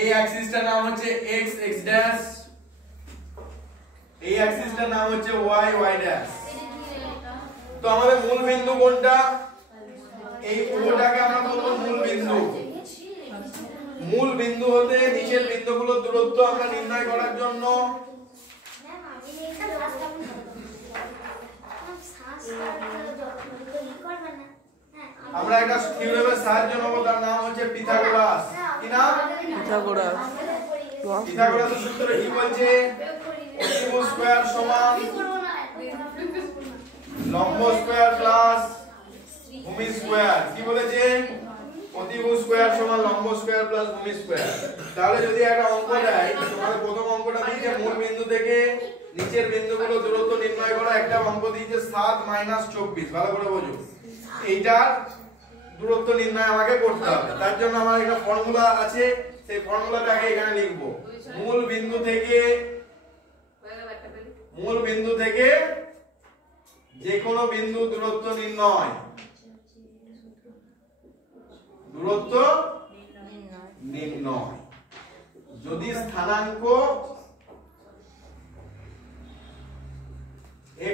এই অ্যাক্সিসটার নাম হচ্ছে x x ড্যাশ, এই অ্যাক্সিসটার নাম হচ্ছে y y ড্যাশ। তো আমাদের মূল বিন্দু কোনটা? এই ওটাকে আমরা বলবো মূল বিন্দু। মূল বিন্দু হতে নিচের বিন্দুগুলোর দূরত্ব আমরা নির্ণয় করার জন্য আমরা একটা থিওরেমের সাহায্য নেব, তার নাম হচ্ছে পিথাগোরাস। কি নাম? পিথাগোরাস। পিথাগোরাসের সূত্র কি বলছে? অতিভু স্কয়ার সমান লম্ব স্কয়ার প্লাস ভূমি স্কয়ার। কি বলেছে? অতিভু স্কয়ার সমান লম্ব স্কয়ার প্লাস ভূমি স্কয়ার। তাহলে যদি একটা অঙ্ক দেয়, তোমাদের প্রথম অঙ্কটা দিয়েছে মূল বিন্দু থেকে নিচের বিন্দুগুলো দূরত্ব নির্ণয় করা, একটা অঙ্ক দিয়েছে 7 - 24। ভালো করে বোঝো, এইটার দূরত্ব নির্ণয় আমাকে করতে হবে। তার জন্য আমার একটা ফর্মুলা আছে, সেই ফর্মুলাটাকে এখানে লিখব। মূল বিন্দু থেকে যে কোনো বিন্দু দূরত্ব নির্ণয়, দূরত্ব নির্ণয় যদি স্থানাঙ্ক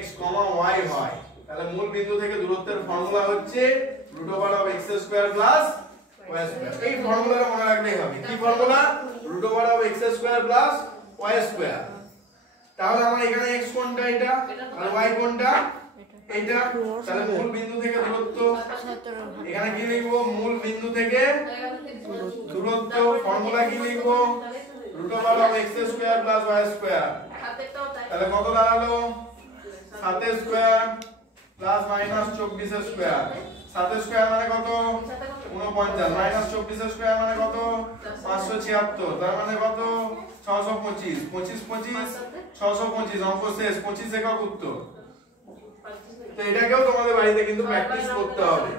x, y হয়, তাহলে মূল বিন্দু থেকে দূরত্বের ফর্মুলা হচ্ছে √x² প্লাস y²। এই ফর্মুলাটা মনে রাখলেই হবে। কি ফর্মুলা? √x² plus y²। তাহলে আমরা এখানে x কোনটা? এটা। আর y কোনটা? এটা। তাহলে মূল বিন্দু থেকে দূরত্ব, এখানে কি লিখব? মূল বিন্দু থেকে দূরত্ব ফর্মুলা কি লিখব? √x² plus y²। তাহলে কত দাঁড়ালো? 7² প্লাস -24² 7² মানে কত? 49 -24² মানে কত? 576। তার মানে কত? 625। 25 25 625। অঙ্ক শেষ। 25 একক উত্তর। তো এটাকেও তোমাদের বাড়িতে কিন্তু প্র্যাকটিস করতে হবে।